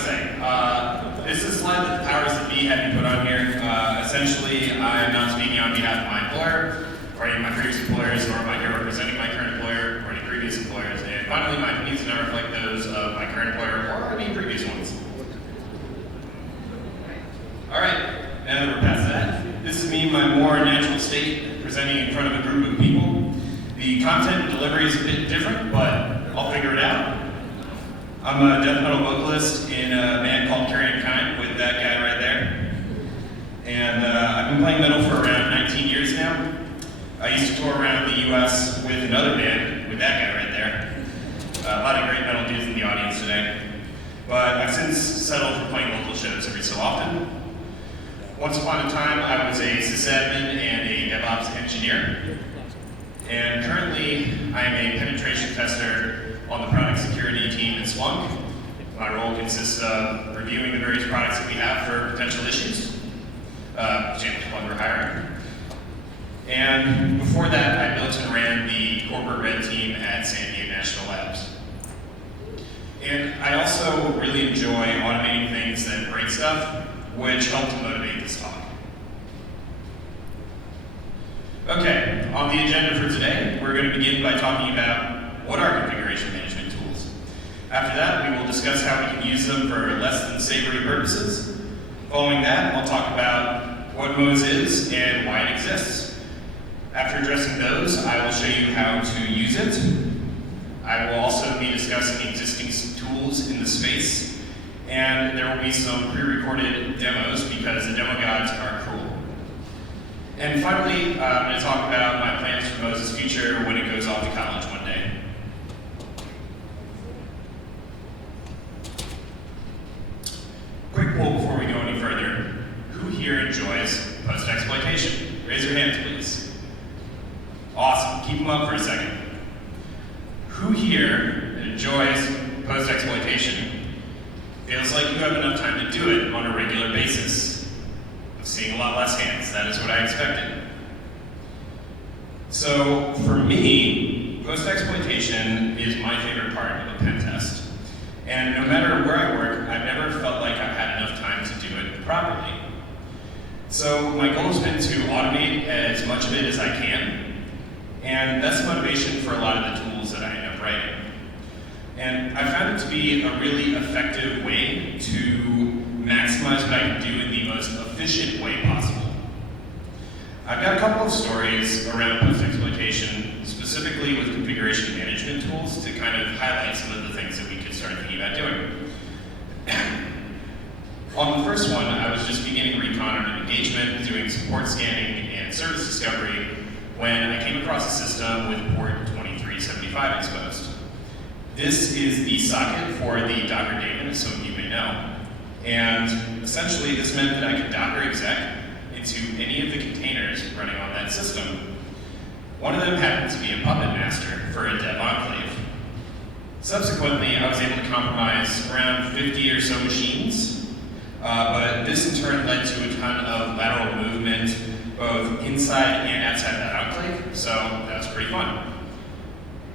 to say. This is a slide that the powers that be had me put on here. Essentially, I'm not speaking on behalf of my employer, or any of my previous employers, nor am I here representing my current employer or any previous employers. And finally, my opinions do not reflect those of my current employer or any previous ones. All right, now that we're past that, this is me in my more natural state, presenting in front of a group of people. The content and delivery is a bit different, but I'll figure it out. I'm a death metal vocalist in a band called Carrying Kind with that guy right there. And I've been playing metal for around 19 years now. I used to tour around the US with another band with that guy right there. A lot of great metal dudes in the audience today. But I've since settled for playing local shows every so often. Once upon a time, I was a sysadmin and a DevOps engineer. And currently, I'm a penetration tester on the product security team in Splunk. My role consists of reviewing the various products that we have for potential issues, when we're hiring. And before that, I built and ran the corporate red team at San Diego National Labs. And I also really enjoy automating things that break stuff, which help to motivate this talk. Okay, on the agenda for today, we're going to begin by talking about what are configuration management tools. After that, we will discuss how we can use them for less than savory purposes. Following that, I'll talk about what MOSE is and why it exists. After addressing those, I will show you how to use it. I will also be discussing existing tools in the space. And there will be some pre-recorded demos because the demo gods are cruel. And finally, I'm going to talk about my plans for MOSE's future when it goes off to college one day. Quick poll before we go any further. Who here enjoys post-exploitation? Raise your hands, please. Awesome. Keep them up for a second. Who here enjoys post-exploitation? Feels like you have enough time to do it on a regular basis. I'm seeing a lot less hands. That is what I expected. So for me, post-exploitation is my favorite part of a pen test. And no matter where I work, I've never felt like I've had enough time to do it properly. So my goal has been to automate as much of it as I can. And that's the motivation for a lot of the tools that I end up writing. And I found it to be a really effective way to maximize what I can do in the most efficient way possible. I've got a couple of stories around post-exploitation, specifically with configuration management tools, to kind of highlight some of the things that we could start thinking about doing. On the first one, I was just beginning recon on an engagement, doing support scanning and service discovery, when I came across a system with port 2375 exposed. This is the socket for the Docker daemon, so you may know. And essentially, this meant that I could Docker exec into any of the containers running on that system. One of them happened to be a puppet master for a dev enclave. Subsequently, I was able to compromise around 50 or so machines, but this in turn led to a ton of lateral movement, both inside and outside that enclave, so that was pretty fun.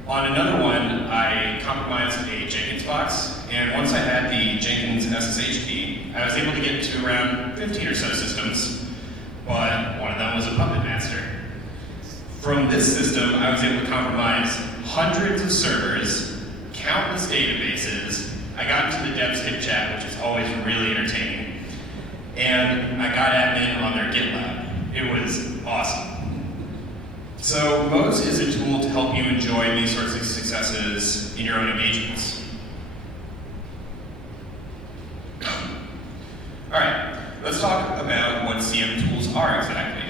On another one, I compromised a Jenkins box, and once I had the Jenkins SSH key, I was able to get to around 15 or so systems, but one of them was a puppet master. From this system, I was able to compromise hundreds of servers, countless databases. I got into the devs hip chat, which is always really entertaining, and I got admin on their GitLab. It was awesome. So MOSE is a tool to help you enjoy these sorts of successes in your own engagements. All right, let's talk about what CM tools are exactly.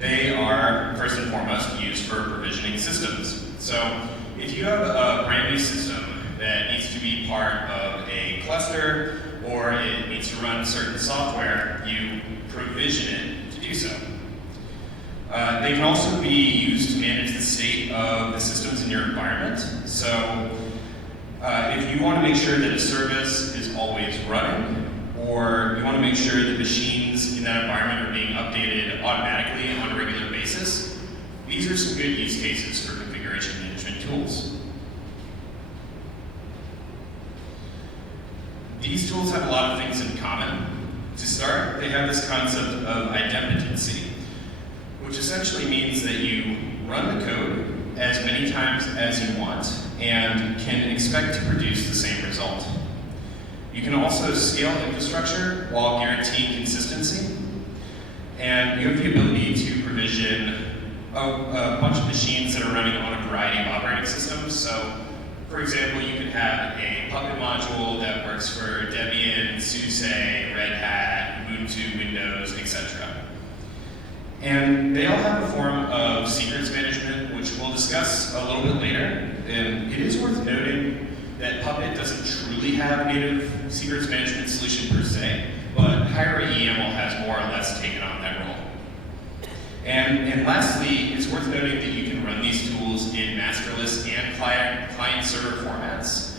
They are, first and foremost, used for provisioning systems. So if you have a brand new system that needs to be part of a cluster or it needs to run certain software, you provision it to do so. They can also be used to manage the state of the systems in your environment. So if you want to make sure that a service is always running, or you want to make sure that machines in that environment are being updated automatically on a regular basis, these are some good use cases for configuration management tools. These tools have a lot of things in common. To start, they have this concept of idempotency, which essentially means that you run the code as many times as you want and can expect to produce the same result. You can also scale infrastructure while guaranteeing consistency, and you have the ability to provision a bunch of machines that are running on a variety of operating systems. So, for example, you could have a Puppet module that works for Debian, SUSE, Red Hat, Ubuntu, Windows, etc. And they all have a form of secrets management, which we'll discuss a little bit later. And it is worth noting that Puppet doesn't truly have a native secrets management solution per se, but Hierarchy YAML has more or less taken on that role. And lastly, it's worth noting that you can run these tools in masterless and client-server formats.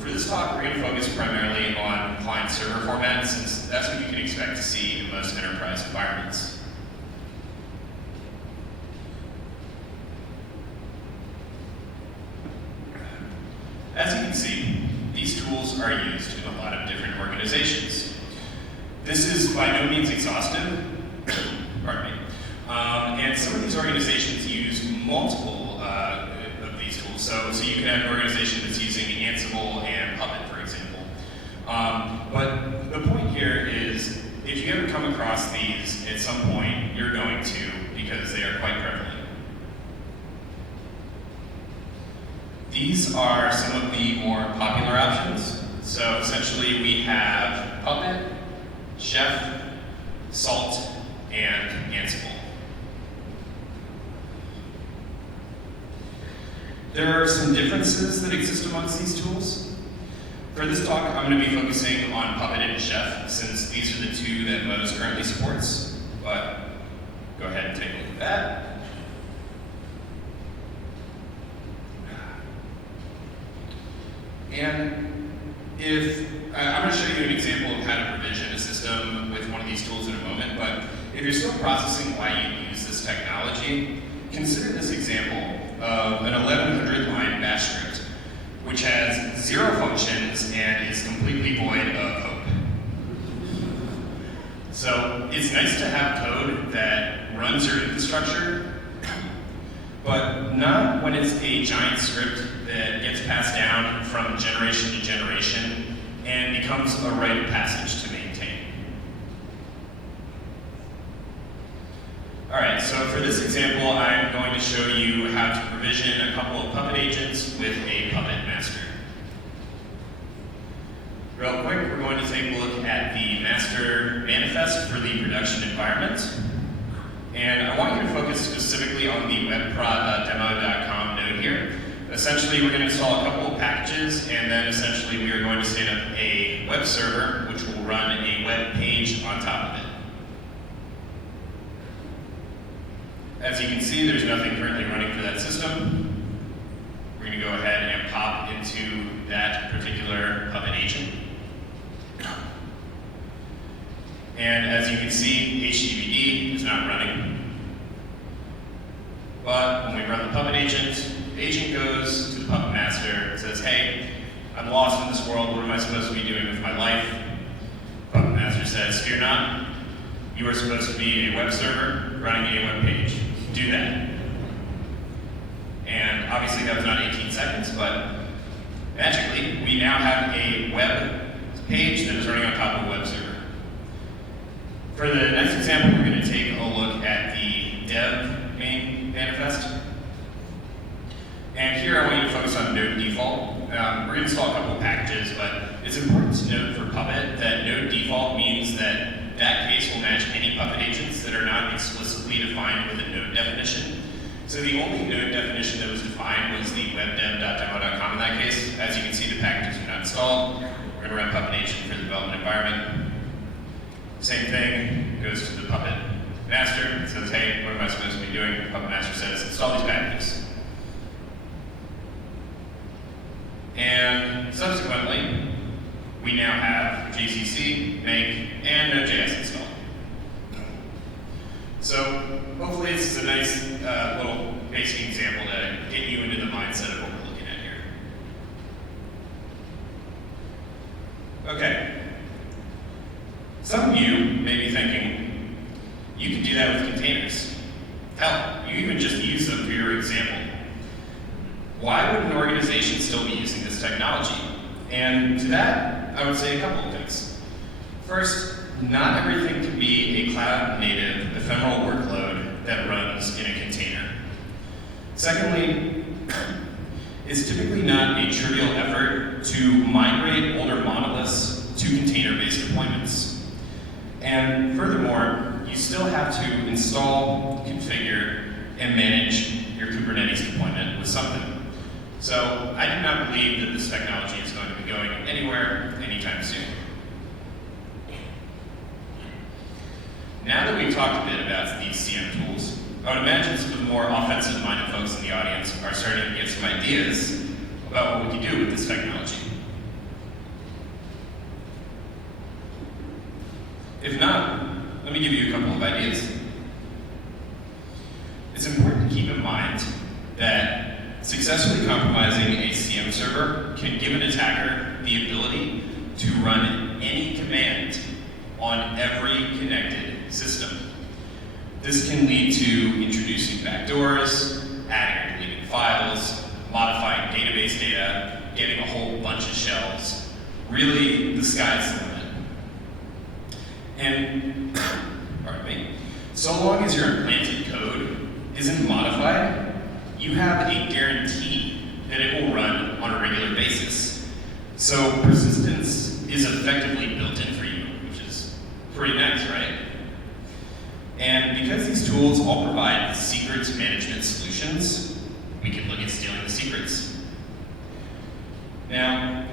For this talk, we're going to focus primarily on client-server formats, since that's what you can expect to see in most enterprise environments. As you can see, these tools are used in a lot of different organizations. This is by no means exhaustive, pardon me, and some of these organizations use multiple of these tools. So you can have an organization that's using Ansible and Puppet, for example. But the point here is, if you ever come across these at some point, you're going to, because they are quite prevalent. These are some of the more popular options. So essentially we have Puppet, Chef, Salt, and Ansible. There are some differences that exist amongst these tools. For this talk, I'm going to be focusing on Puppet and Chef, since these are the two that MOSE currently supports. But go ahead and take a look at that. And if I'm going to show you an example of how to provision a system with one of these tools in a moment, but if you're still processing why you use this technology, consider this example of an 1100-line bash script, which has 0 functions and is completely void of hope. So it's nice to have code that runs your infrastructure, but not when it's a giant script that gets passed down from generation to generation and becomes a rite of passage to maintain. All right, so for this example, I'm going to show you how to provision a couple of Puppet agents with a Puppet master. Real quick, we're going to take a look at the master manifest for the production environment. And I want you to focus specifically on the webprod.demo.com node here. Essentially, we're going to install a couple of packages, and then essentially we are going to stand up a web server, which will run a web page on top of it. As you can see, there's nothing currently running for that system. We're going to go ahead and pop into that particular Puppet agent. And as you can see, HTTPD is not running. But when we run the Puppet agent, the agent goes to the Puppet master and says, hey, I'm lost in this world, what am I supposed to be doing with my life? Puppet master says, fear not, you are supposed to be a web server running a web page. Do that. And obviously that was not 18 seconds, but magically, we now have a web page that is running on top of a web server. For the next example, we're going to take a look at the dev main manifest. And here I want you to focus on node default. We're going to install a couple of packages, but it's important to note for Puppet that node default means that that case will match any Puppet agents that are not explicitly defined with a node definition. So the only node definition that was defined was the webdev.demo.com in that case. As you can see, the packages are not installed. We're going to run Puppet agent for the development environment. Same thing goes to the Puppet master. It says, hey, what am I supposed to be doing? The Puppet master says, install these packages. And subsequently, we now have GCC, make, and Node.js installed. So hopefully this is a nice little basic example to get you into the mindset of what we're looking at here. Okay. Some of you may be thinking, you can do that with containers. Hell, you even just use them for your example. Why would an organization still be using this technology? And to that, I would say a couple of things. First, not everything can be a cloud-native ephemeral workload that runs in a container. Secondly, it's typically not a trivial effort to migrate older monoliths to container-based deployments. And furthermore, you still have to install, configure, and manage your Kubernetes deployment with something. So I do not believe that this technology is going to be going anywhere anytime soon. Now that we've talked a bit about these CM tools, I would imagine some of the more offensive-minded folks in the audience are starting to get some ideas about what we can do with this technology. If not, let me give you a couple of ideas. It's important to keep in mind that successfully compromising a CM server can give an attacker the ability to run any command on every connected system. This can lead to introducing backdoors, adding or deleting files, modifying database data, getting a whole bunch of shells. Really, the sky's the limit. And, pardon me, so long as your implanted code isn't modified, you have a guarantee that it will run on a regular basis. So persistence is effectively built in for you, which is pretty nice, right? And because these tools all provide secrets management solutions, we can look at stealing the secrets. Now,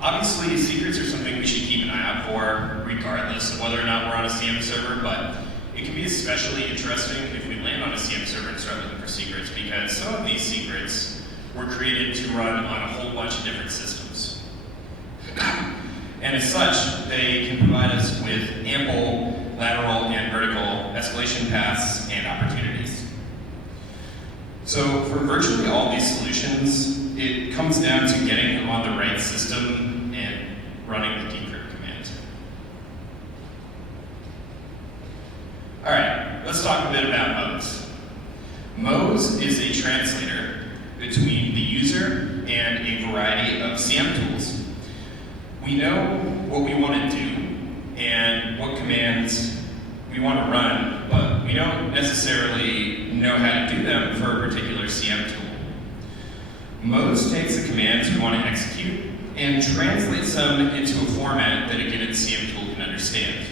obviously, secrets are something we should keep an eye out for, regardless of whether or not we're on a CM server, but it can be especially interesting if we land on a CM server and start looking for secrets, because some of these secrets were created to run on a whole bunch of different systems. And as such, they can provide us with ample lateral and vertical escalation paths and opportunities. So for virtually all these solutions, it comes down to getting on the right system and running the decrypt command. All right, let's talk a bit about MOSE. MOSE is a translator between the user and a variety of CM tools. We know what we want to do and what commands we want to run, but we don't necessarily know how to do them for a particular CM tool. MOSE takes the commands we want to execute and translates them into a format that a given CM tool can understand.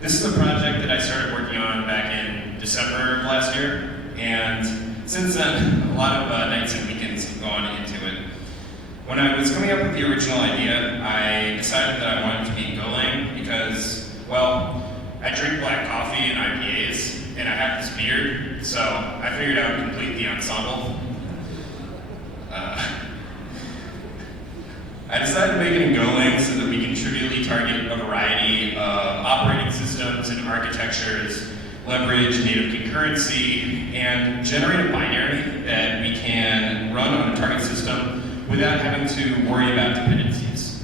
This is a project that I started working on back in December of last year, and since then, a lot of nights and weekends have gone into it. When I was coming up with the original idea, I decided that I wanted to be Golang because, well, I drink black coffee and IPAs, and I have this beard, so I figured I would complete the ensemble. I decided to make it in Golang so that we can trivially target a variety of operating systems and architectures, leverage native concurrency, and generate a binary that we can run on a target system without having to worry about dependencies.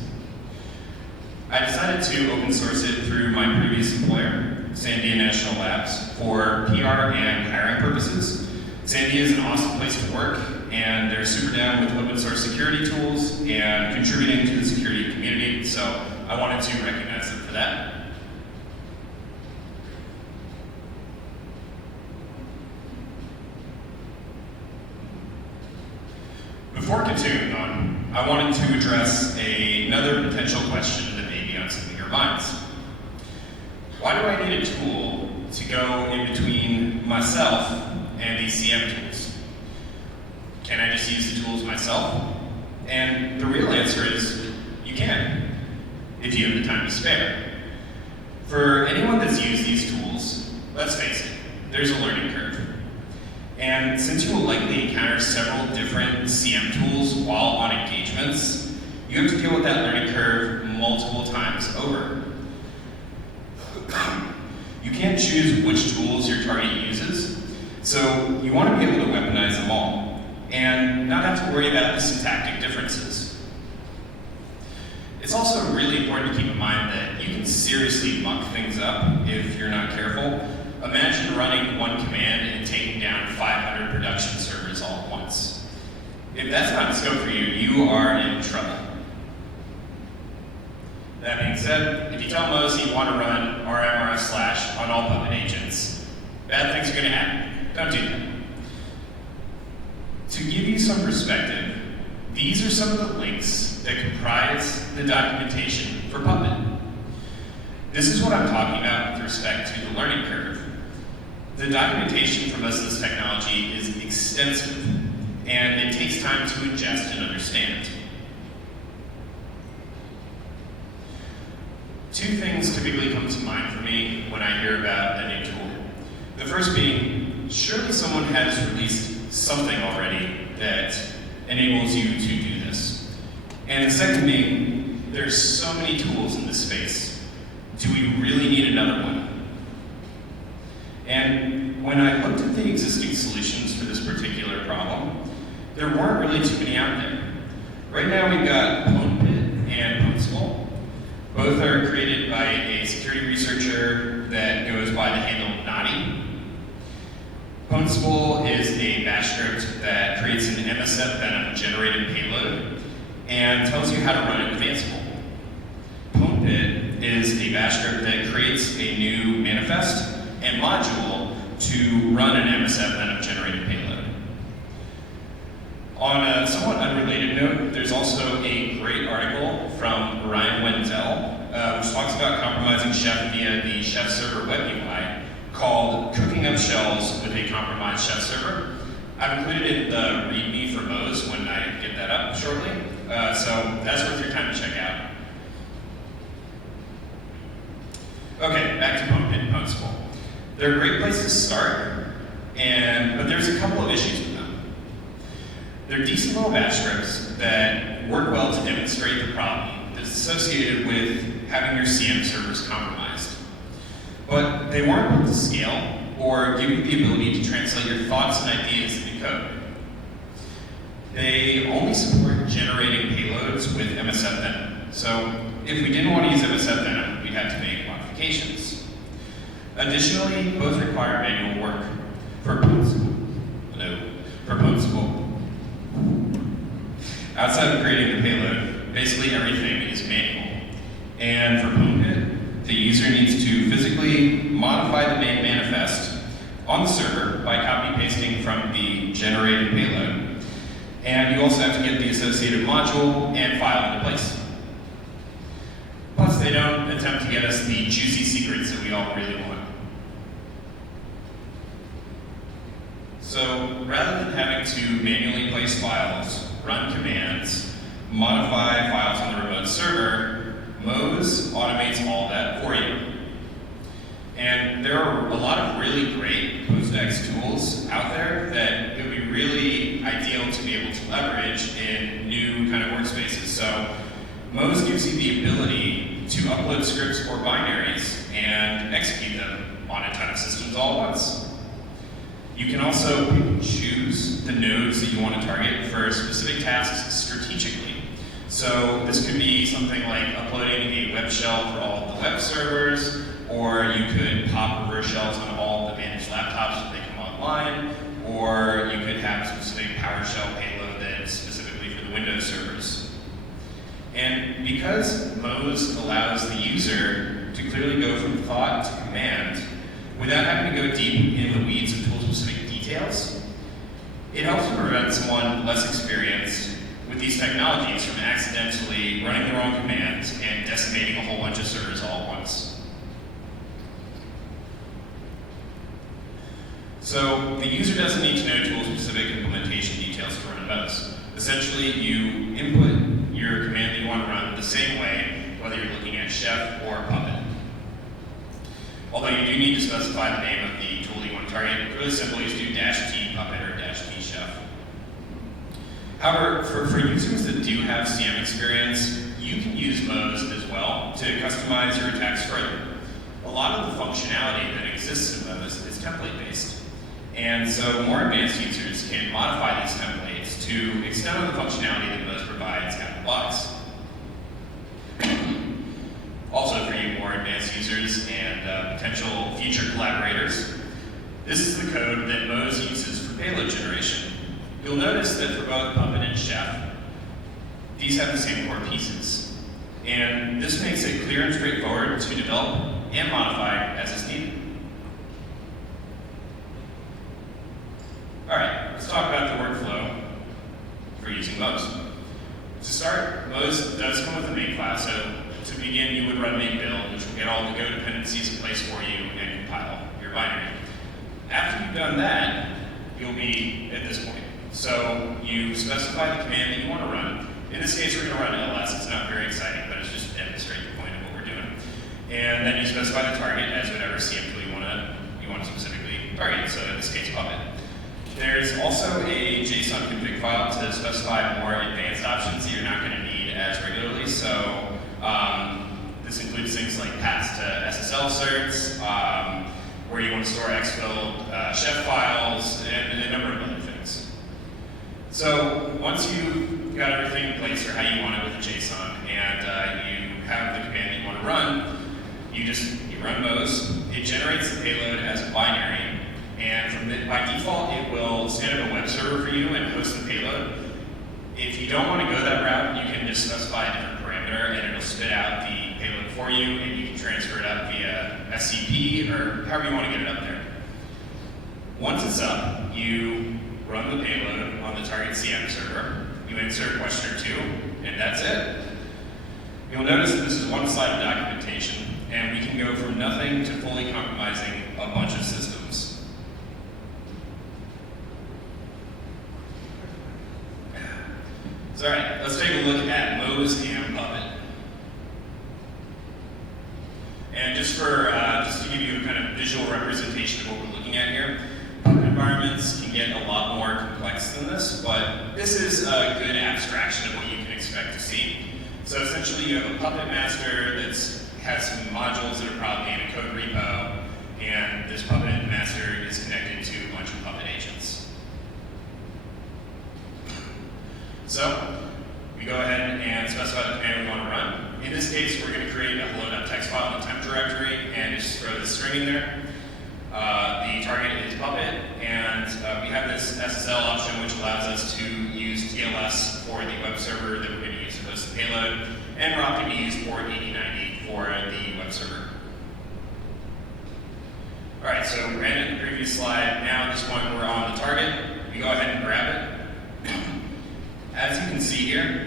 I decided to open source it through my previous employer, Sandia National Labs, for PR and hiring purposes. Sandia is an awesome place to work, and they're super down with open source security tools and contributing to the security community, so I wanted to recognize them for that. Before continuing on, I wanted to address another potential question that may be on some of your minds. Why do I need a tool to go in between myself and these CM tools? Can I just use the tools myself? And the real answer is, you can, if you have the time to spare. For anyone that's used these tools, let's face it, there's a learning curve. And since you will likely encounter several different CM tools while on engagements, you have to deal with that learning curve multiple times over. You can't choose which tools your target uses, so you want to be able to weaponize them all, and not have to worry about the syntactic differences. It's also really important to keep in mind that you can seriously muck things up if you're not careful. Imagine running one command and taking down 500 production servers all at once. If that's not in scope for you, you are in trouble. That being said, if you tell MOSE you want to run rmrs/ on all Puppet agents, bad things are going to happen. Don't do that. To give you some perspective, these are some of the links that comprise the documentation for Puppet. This is what I'm talking about with respect to the learning curve. The documentation for most of this technology is extensive, and it takes time to ingest and understand. Two things typically come to mind for me when I hear about a new tool. The first being, surely someone has released something already that enables you to do this. And the second being, there's so many tools in this space. Do we really need another one? And when I looked at the existing solutions for this particular problem, there weren't really too many out there. Right now we've got PwnPit and PwnSpl. Both are created by a security researcher that goes by the handle Naughty. PwnSpl is a bash script that creates an MSF Venom generated payload and tells you how to run it with Ansible. PwnPit is a bash script that creates a new manifest and module to run an MSF Venom generated payload. On a somewhat unrelated note, there's also a great article from Ryan Wenzel, which talks about compromising Chef via the Chef server web UI, called Cooking Up Shells with a Compromised Chef Server. I've included it in the README for MOSE when I get that up shortly, so that's worth your time to check out. Okay, back to PwnPit and PwnSpl. They're a great place to start, but there's a couple of issues with them. They're decent little bash scripts that work well to demonstrate the problem that's associated with having your CM servers compromised. But they weren't built to scale or give you the ability to translate your thoughts and ideas into code. They only support generating payloads with MSF Venom. So if we didn't want to use MSF Venom, we'd have to make modifications. Additionally, both require manual work. For PwnSpl, outside of creating the payload, basically everything is manual. And for PwnPit, the user needs to physically modify the main manifest on the server by copy-pasting from the generated payload. And you also have to get the associated module and file into place. Plus, they don't attempt to get us the juicy secrets that we all really want. So, rather than having to manually place files, run commands, modify files on the remote server, MOSE automates all that for you. And there are a lot of really great PostX tools out there that it would be really ideal to be able to leverage in new kind of workspaces. So MOSE gives you the ability to upload scripts or binaries and execute them on a ton of systems all at once. You can also pick and choose the nodes that you want to target for specific tasks strategically. So this could be something like uploading a web shell for all of the web servers, or you could pop reverse shells on all the managed laptops when they come online, or you could have a specific PowerShell payload that's specifically for the Windows servers. And because MOSE allows the user to clearly go from thought to command without having to go deep in the weeds of tool-specific details, it helps to prevent someone less experienced with these technologies from accidentally running the wrong commands and decimating a whole bunch of servers all at once. So the user doesn't need to know tool-specific implementation details to run a MOSE. Essentially, you input your command that you want to run the same way, whether you're looking at Chef or Puppet. Although you do need to specify the name of the tool you want to target, it's really simple. You just do -t Puppet or -t Chef. However, for users that do have CM experience, you can use MOSE as well to customize your attacks further. A lot of the functionality that exists in MOSE is template-based. And so more advanced users can modify these templates to extend on the functionality that MOSE provides out of the box. advanced users and potential future collaborators. This is the code that MOSE uses for payload generation. You'll notice that for both Puppet and Chef, these have the same core pieces. And this makes it clear and straightforward to develop and modify as is needed. All right, let's talk about the workflow for using MOSE. To start, MOSE does come with a make file, so to begin you would run make build, which will get all the Go dependencies in place for you and compile your binary. After you've done that, you'll be at this point. So you specify the command that you want to run. In this case, we're going to run ls. It's not very exciting, but it's just to demonstrate the point of what we're doing. And then you specify the target as whatever CM tool you want to specifically target. So in this case, Puppet. There's also a JSON config file to specify more advanced options that you're not going to need as regularly. So this includes things like paths to SSL certs, where you want to store exfilled chef files, and a number of other things. So once you've got everything in place for how you want it with the JSON, and you have the command that you want to run, you run MOSE. It generates the payload as a binary. And by default, it will stand up a web server for you and host the payload. If you don't want to go that route, you can just specify a different parameter and it'll spit out the payload for you, and you can transfer it up via SCP or however you want to get it up there. Once it's up, you run the payload on the target CM server, you insert question or two, and that's it. You'll notice that this is one slide of documentation, and we can go from nothing to fully compromising a bunch of systems. So, all right, let's take a look at MOSE and Puppet. And just to give you a kind of visual representation of what we're looking at here, Puppet environments can get a lot more complex than this, but this is a good abstraction of what you can expect to see. So essentially, you have a Puppet master that has some modules that are probably in a code repo, and this Puppet master is connected to a bunch of Puppet agents. So we go ahead and specify the command we want to run. In this case, we're going to create a hello.txt file in the temp directory and just throw the string in there. The target is Puppet, and we have this SSL option which allows us to use TLS for the web server that we're going to use to host the payload, and we're opting to use port 8090 for the web server. All right, so we ran in the previous slide. Now at this point we're on the target. We go ahead and grab it. As you can see here,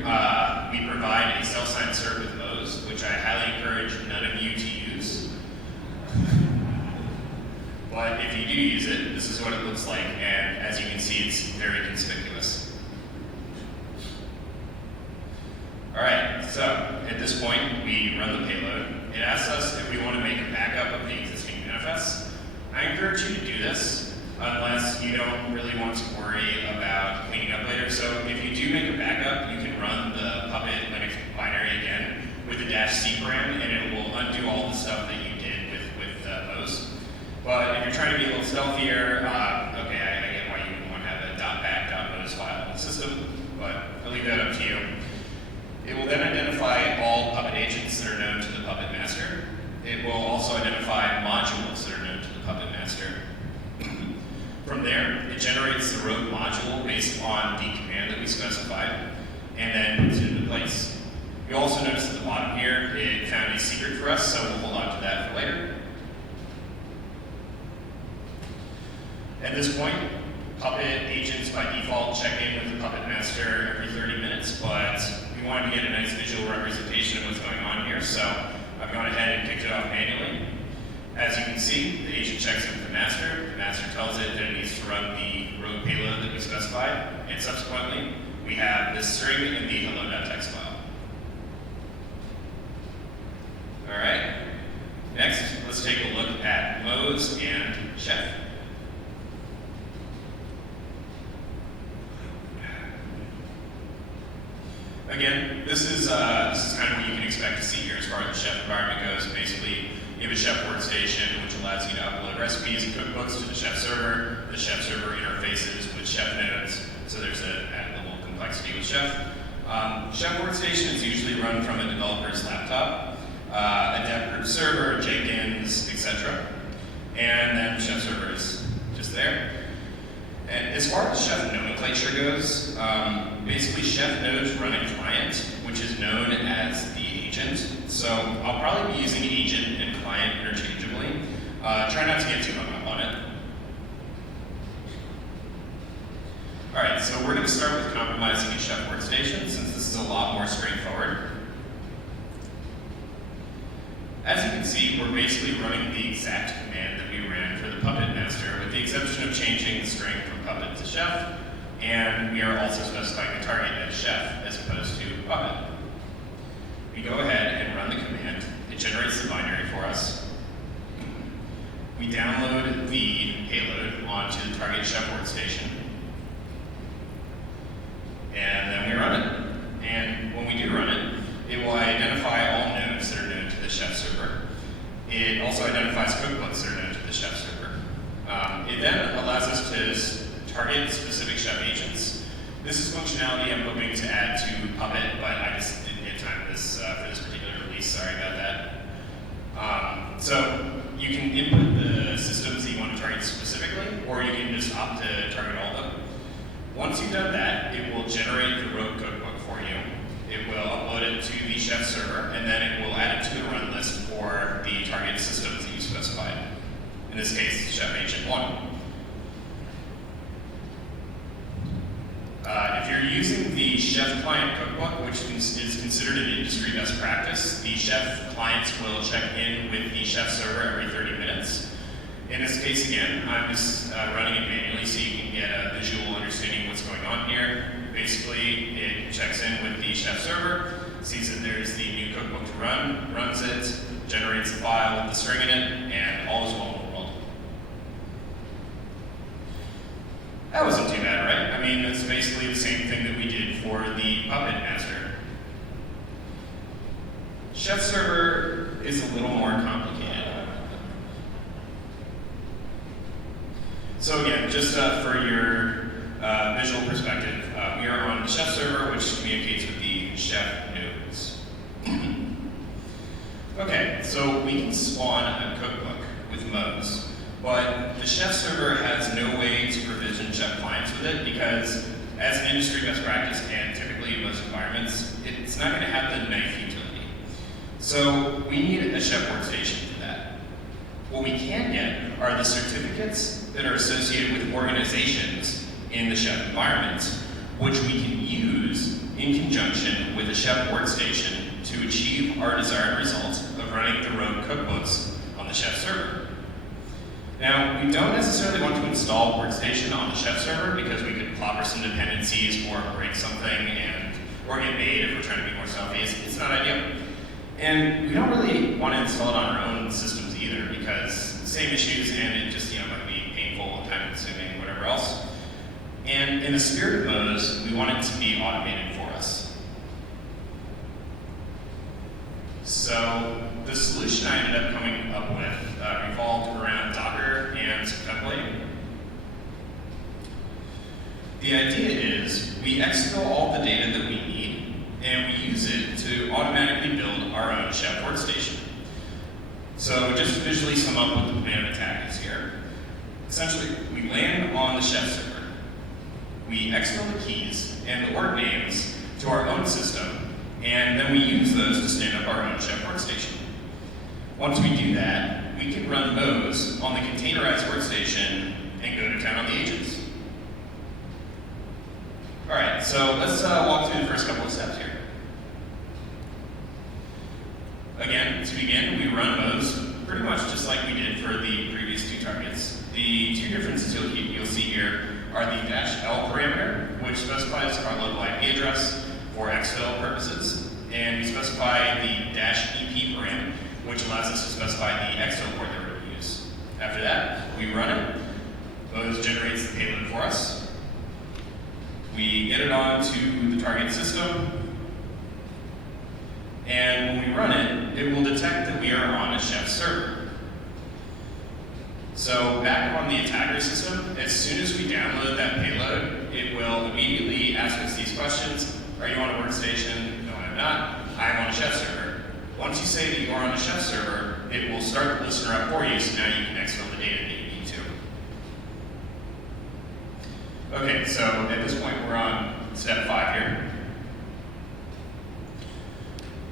we provide a self-signed cert with MOSE, which I highly encourage none of you to use. But if you do use it, this is what it looks like, and as you can see, it's very conspicuous. All right, so at this point, we run the payload. It asks us if we want to make a backup of the existing manifests. I encourage you to do this, unless you don't really want to worry about cleaning up later. So if you do make a backup, you can run the Puppet Linux binary again with the -c param, and it will undo all the stuff that you did with MOSE. But if you're trying to be a little stealthier, okay, I get why you would want to have a .back.mose file in the system, but I'll leave that up to you. It will then identify all Puppet agents that are known to the Puppet master. It will also identify modules that are known to the Puppet master. From there, it generates the rogue module based on the command that we specified, and then puts it into place. You also notice at the bottom here, it found a secret for us, so we'll hold on to that for later. At this point, Puppet agents by default check in with the Puppet master every 30 minutes, but we wanted to get a nice visual representation of what's going on here, so I've gone ahead and kicked it off manually. As you can see, the agent checks in with the master tells it that it needs to run the rogue payload that we specified, and subsequently, we have this string in the hello.txt file. All right, next, let's take a look at MOSE and Chef. Again, this is kind of what you can expect to see here as far as the Chef environment goes. Basically, you have a Chef workstation, which allows you to upload recipes and cookbooks to the Chef server. The Chef server interfaces with Chef nodes, so there's a level of complexity with Chef. Chef workstation is usually run from a developer's laptop. A dev group server, Jenkins, etc. And then chef server is just there. And as far as chef nomenclature goes, basically chef nodes run a client, which is known as the agent. So I'll probably be using agent and client interchangeably. Try not to get too hung up on it. All right, so we're going to start with compromising a chef workstation, since this is a lot more straightforward. As you can see, we're basically running the exact command that we ran for the puppet master, with the exception of changing the string from puppet to chef, and we are also specifying the target as chef as opposed to puppet. We go ahead and run the command. It generates the binary for us. We download the payload onto the target chef workstation, and then we run it. And when we do run it, it will identify all nodes that are known to the chef server. It also identifies cookbooks that are known to the chef server. It then allows us to target specific chef agents. This is functionality I'm hoping to add to Puppet, but I just didn't get time for this particular release. Sorry about that. So you can input the systems that you want to target specifically, or you can just opt to target all of them. Once you've done that, it will generate the rogue cookbook for you. It will upload it to the chef server, and then it will add it to the run list for the target systems that you specified. In this case, Chef Agent 1. If you're using the Chef Client Cookbook, which is considered an industry best practice, the chef clients will check in with the chef server every 30 minutes. In this case, again, I'm just running it manually so you can get a visual understanding of what's going on here. Basically, it checks in with the chef server, sees that there's the new cookbook to run, runs it, generates the file with the string in it, and all is well in the world. That wasn't too bad, right? I mean, it's basically the same thing that we did for the Puppet Master. Chef server is a little more complicated. So again, just for your visual perspective, we are on the chef server, which communicates with the chef nodes. Okay, so we can spawn a cookbook with MOSE, but the chef server has no way to provision chef clients with it because, as an industry best practice and typically in most environments, it's not going to have the knife utility. So we need a chef workstation for that. What we can get are the certificates that are associated with organizations in the chef environment, which we can use in conjunction with a chef workstation to achieve our desired result of running the rogue cookbooks on the chef server. Now, we don't necessarily want to install workstation on the chef server because we could clobber some dependencies or break something or get made if we're trying to be more stealthy. It's not ideal. And we don't really want to install it on our own systems either because same issues and it just might be painful, time consuming, whatever else. And in the spirit of MOSE, we want it to be automated for us. So the solution I ended up coming up with revolved around Docker and templating. The idea is we exfil all the data that we need and we use it to automatically build our own chef workstation. So just to visually sum up what the plan of attack is here. Essentially, we land on the chef server. We exfil the keys and the org names to our own system, and then we use those to stand up our own chef workstation. Once we do that, we can run MOSE on the containerized workstation and go to town on the agents. All right, so let's walk through the first couple of steps here. Again, to begin, we run MOSE pretty much just like we did for the previous two targets. The two differences you'll see here are the -L parameter, which specifies our local IP address for exfil purposes, and we specify the -EP param, which allows us to specify the exfil port that we're going to use. After that, we run it. MOSE generates the payload for us. We get it onto the target system, and when we run it, it will detect that we are on a chef server. So back on the attacker system, as soon as we download that payload, it will immediately ask us these questions. Are you on a workstation? No, I'm not. I'm on a chef server. Once you say that you are on a chef server, it will start the listener up for you, so now you can exfil the data that you need to. Okay, so at this point we're on step 5 here.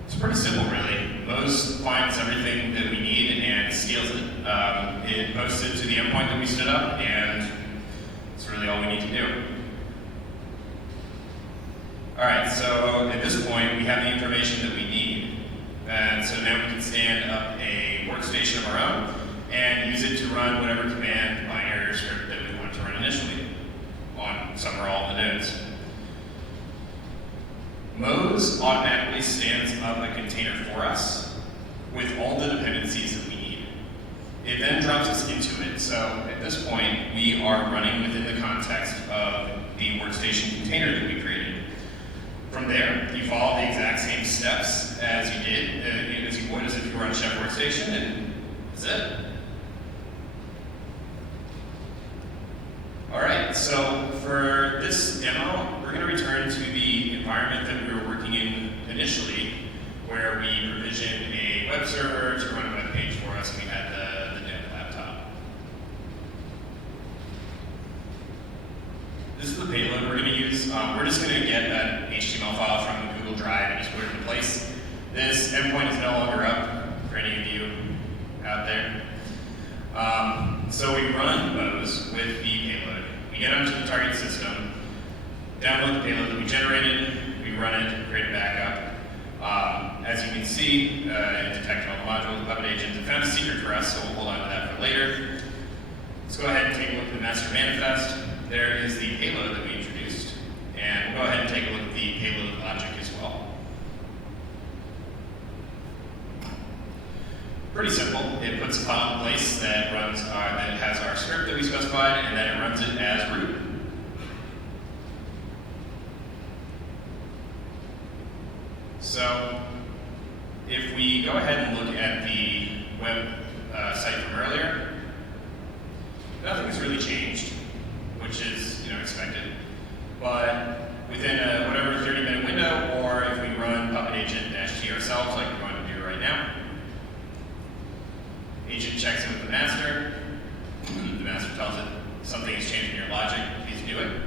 It's pretty simple, really. MOSE finds everything that we need and scales it. It posts it to the endpoint that we stood up, and it's really all we need to do. All right, so at this point, we have the information that we need. And so now we can stand up a workstation of our own and use it to run whatever command, binary, or script that we want to run initially on some or all of the nodes. MOSE automatically stands up a container for us with all the dependencies that we need. It then drops us into it. So at this point, we are running within the context of the workstation container that we created. From there, you follow the exact same steps as you did, as you would as if you were on a chef workstation, and that's it. All right, so for this demo, we're going to return to the environment that we were working in initially, where we provisioned a web server to run a web page for us, and we had the dev laptop. This is the payload we're going to use. We're just going to get an HTML file from Google Drive and just put it into place. This endpoint is no longer up for any of you out there. So we run MOSE with the payload. We get onto the target system, download the payload that we generated, we run it, create a backup. As you can see, it detected all the modules, the puppet agent. It found a secret for us, so we'll hold on to that for later. Let's go ahead and take a look at the master manifest. There is the payload that we introduced. And we'll go ahead and take a look at the payload logic as well. Pretty simple. It puts a file in place that runs that has our script that we specified, and then it runs it as root. So if we go ahead and look at the web site from earlier, nothing's really changed, which is expected. But within a whatever 30-minute window, or if we run puppet agent-t ourselves, like we're going to do right now, agent checks in with the master. The master tells it something has changed in your logic, please do it.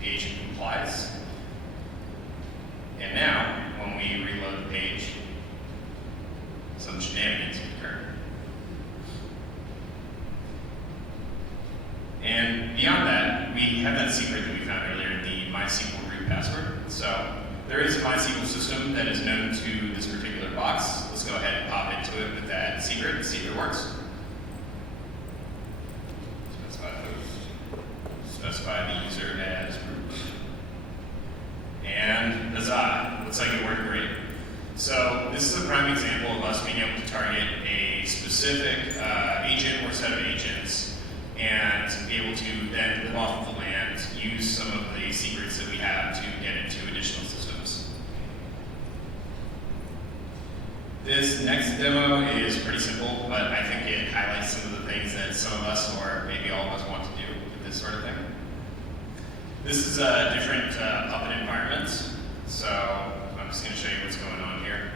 The agent complies. And now, when we reload the page, some shenanigans occur. And beyond that, we have that secret that we found earlier, the MySQL root password. So there is a MySQL system that is known to this particular box. Let's go ahead and pop into it with that secret and see if it works. Specify the user as root. And huzzah, looks like it worked great. So this is a prime example of us being able to target a specific agent or set of agents and be able to then live off of the land, use some of the secrets that we have to get into additional systems. This next demo is pretty simple, but I think it highlights some of the things that some of us, or maybe all of us, want to do with this sort of thing. This is a different Puppet environment, so I'm just going to show you what's going on here.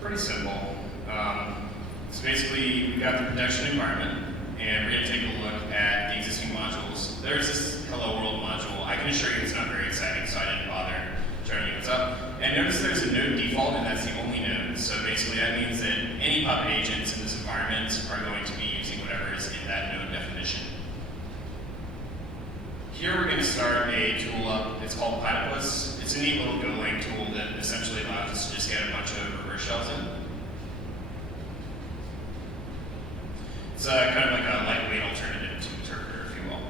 Pretty simple. So basically, we've got the production environment, and we're going to take a look at the existing modules. There's this Hello World module. I can assure you it's not very exciting, so I didn't bother showing you what's up. And notice there's a node default, and that's the only node. So basically, that means that any Puppet agents in this environment are going to be using whatever is in that node definition. Here we're going to start a tool up. It's called Platypus. It's a neat little Golang tool that essentially allows us to just get a bunch of reverse shells in. It's kind of like a lightweight alternative to interpreter, if you will.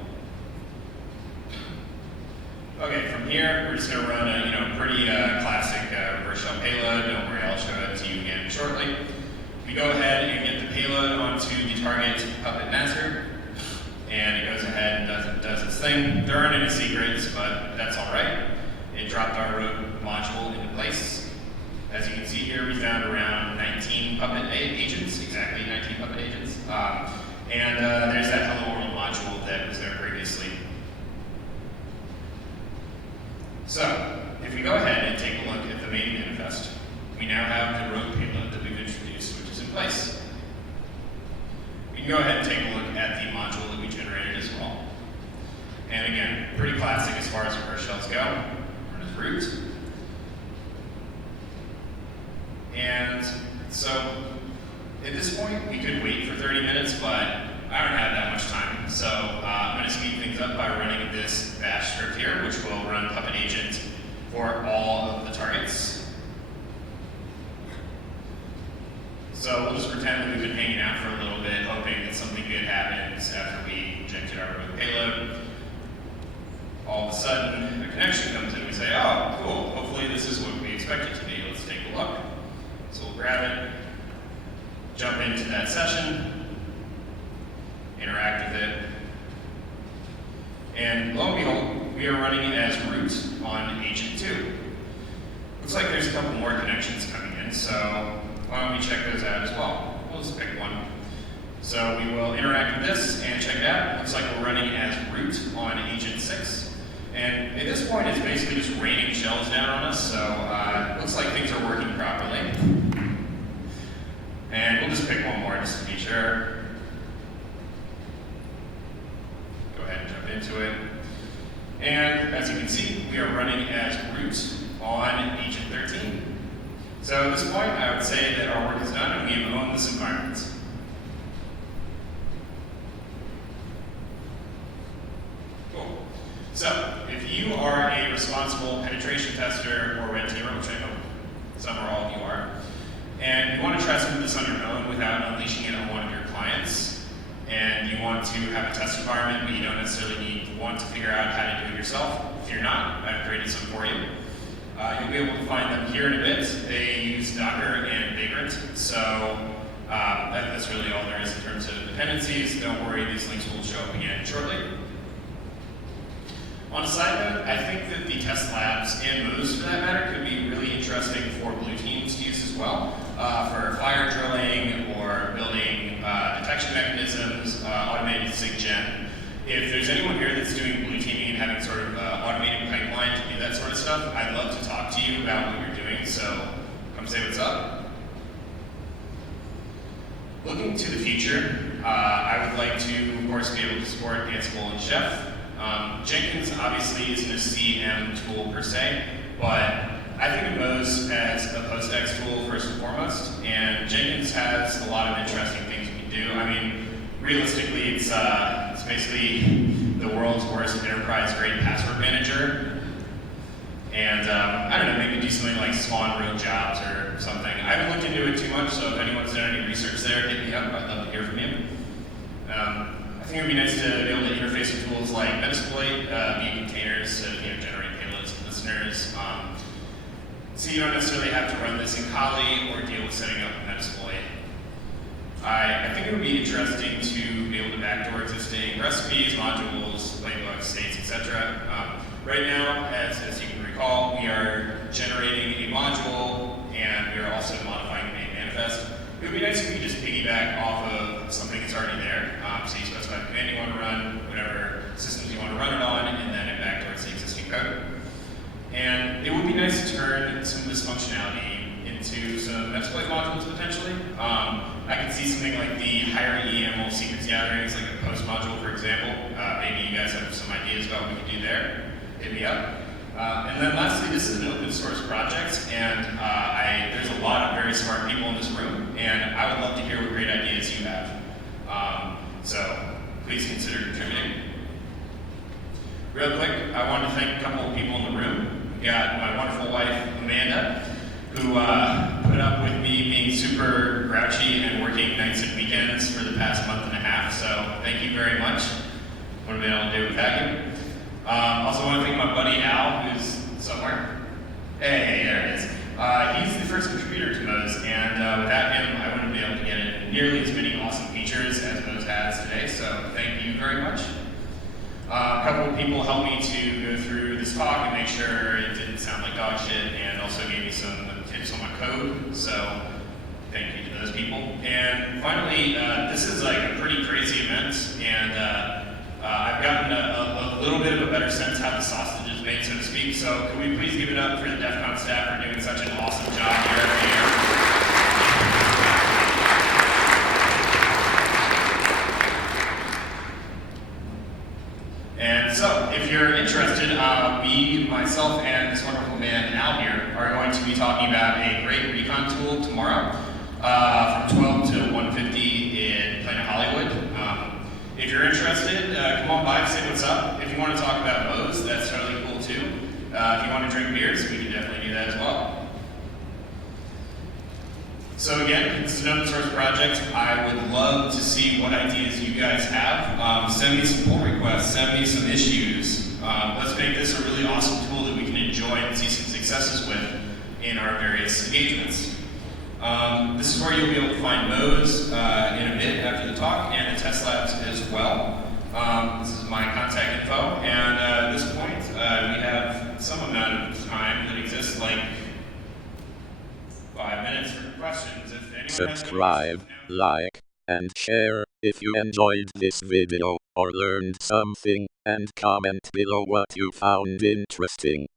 Okay, from here, we're just going to run a pretty classic reverse shell payload. Don't worry, I'll show it to you again shortly. We go ahead and get the payload onto the target Puppet master, and it goes ahead and does its thing. There aren't any secrets, but that's all right. It dropped our root module into place. As you can see here, we found around 19 Puppet agents, exactly 19 Puppet agents. There's that Hello World module that was there previously. So, if we go ahead and take a look at the main manifest, we now have the rogue payload that we've introduced, which is in place. We can go ahead and take a look at the module that we generated as well. And again, pretty classic as far as our shells go. Run as root. And so at this point, we could wait for 30 minutes, but I don't have that much time. So I'm going to speed things up by running this bash script here, which will run Puppet Agent for all of the targets. So we'll just pretend that we've been hanging out for a little bit, hoping that something good happens after we injected our rogue payload. All of a sudden, a connection comes in. We say, oh, cool, hopefully this is what we expect it to be. Let's take a look. So we'll grab it, jump into that session, interact with it, and lo and behold, we are running as root on Agent 2. Looks like there's a couple more connections coming in, so why don't we check those out as well? We'll just pick one. So we will interact with this and check it out. Looks like we're running as root on Agent 6. And at this point, it's basically just raining shells down on us, so looks like things are working properly. And we'll just pick one more just to be sure. Go ahead and jump into it. And as you can see, we are running as root on Agent 13. So at this point, I would say that our work is done and we have owned this environment. Cool. So if you are a responsible penetration tester or red teamer, which I hope some or all of you are, and you want to try some of this on your own without unleashing it on one of your clients, and you want to have a test environment, but you don't necessarily want to figure out how to do it yourself. If you're not, I've created some for you. You'll be able to find them here in a bit. They use Docker and Vagrant, so that's really all there is in terms of dependencies. Don't worry, these links will show up again shortly. On a side note, I think that the test labs and MOSE, for that matter, could be really interesting for blue teams to use as well, for fire drilling or building detection mechanisms, automated SIG-gen. If there's anyone here that's doing blue teaming and having sort of automated pipeline to do that sort of stuff, I'd love to talk to you about what you're doing, so come say what's up. Looking to the future, I would like to, of course, be able to support Ansible and Chef. Jenkins obviously isn't a CM tool per se, but I think of MOSE as a PostX tool first and foremost, and Jenkins has a lot of interesting things we can do. I mean, realistically, it's basically the world's worst enterprise-grade password manager, and I don't know, maybe do something like spawn real jobs or something. I haven't looked into it too much, so if anyone's done any research there, hit me up. I'd love to hear from you. I think it would be nice to be able to interface with tools like Metasploit via containers to generate payloads to listeners. So you don't necessarily have to run this in Kali or deal with setting up a Metasploit. I think it would be interesting to be able to backdoor existing recipes, modules, playbooks, states, etc. Right now, as you can recall, we are generating a module and we are also modifying the main manifest. It would be nice if we could just piggyback off of something that's already there. So you specify the command you want to run, whatever systems you want to run it on, and then it backdoors the existing code. And it would be nice to turn some of this functionality into some Metasploit modules potentially. I could see something like the higher EML secrets gatherings, like a post module, for example. Maybe you guys have some ideas about what we could do there. Hit me up. And then lastly, this is an open source project, and there's a lot of very smart people in this room, and I would love to hear what great ideas you have. So please consider contributing. Real quick, I want to thank a couple of people in the room. We got my wonderful wife, Amanda, who put up with me being super grouchy and working nights and weekends for the past month and a half, so thank you very much. Wouldn't have been able to do it without you. Also want to thank my buddy Al, who's somewhere. Hey, there it is. He's the first contributor to MOSE, and without him, I wouldn't be able to get in nearly as many awesome features as MOSE has today, so thank you very much. A couple of people helped me to go through this talk and make sure it didn't sound like dog shit, and also gave me some tips on my code, so thank you to those people. And finally, this is like a pretty crazy event, and I've gotten a little bit of a better sense how the sausages is made, so to speak. So can we please give it up for the DEF CON staff for doing such an awesome job year after year. And so, if you're interested, me, myself, and this wonderful man Al here are going to be talking about a great recon tool tomorrow from 12 to 1:50 in Planet Hollywood. If you're interested, come on by and say what's up. If you want to talk about MOSE, that's totally cool too. If you want to drink beers, we can definitely do that as well. So again, it's an open source project. I would love to see what ideas you guys have. Send me some pull requests, send me some issues. Let's make this a really awesome tool that we can enjoy and see some successes with in our various engagements. This is where you'll be able to find MOSE in a bit after the talk, and the test labs as well. This is my contact info, and at this point, we have some amount of time that exists, like 5 minutes for questions. If anyone Subscribe, like, and share if you enjoyed this video or learned something, and comment below what you found interesting.